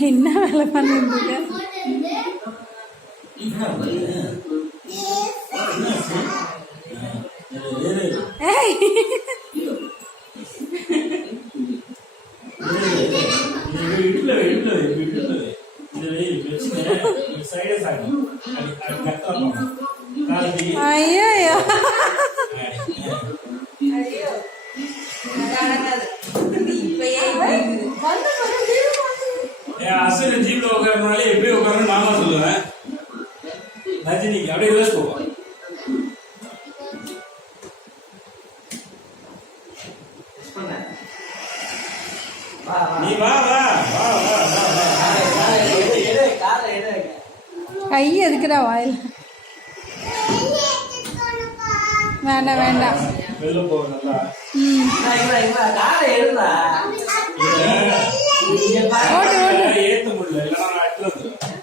என்ன வேலை பண்ணிட்டு ஐயோ அசல் ஜீப்ல உட்காரனாலே எப்படி உட்காரணும் நாம சொல்லுவேன். ரஜினிக்கு அப்படியே ரிவர்ஸ் போவோம். நீ வா வா வா வா கை எதுக்குடா வாயில் வேண்டாம் வேண்டாம் வெளில போ நல்லா. ஓட்டு ஓட்டு